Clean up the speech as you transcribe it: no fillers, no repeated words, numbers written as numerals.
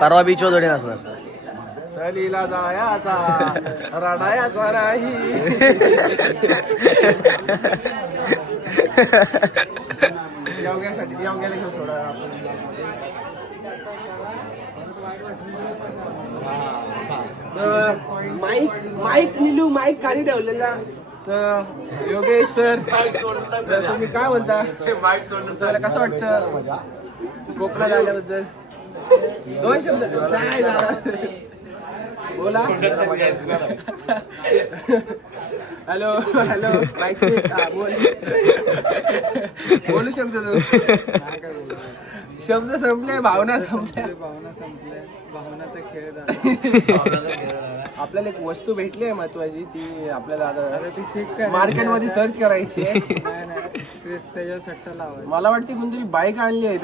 परवा बीचवर जोडी असणार. सहलीला जायाचा रडायाचा नाही. योग्यासाठी योग्याला घेऊ थोडा. माईक निलू माईक खाली ठेवलेला. तर योगेश सर तुम्ही काय म्हणता? तुम्हाला कसं वाटतं कोकणात आल्याबद्दल? दोन शब्द काय झालं बोला. हॅलो हॅलो माईक बोल. बोलू शकतो तू. शब्द संपले, भावना संपल्या. भावनाचा खेळ आपल्याला एक वस्तू भेटली आहे महत्वाची. ती आपल्याला आता मार्केटमध्ये सर्च करायची आहे. मला वाटते कोणतरी बाईक आणली आहे.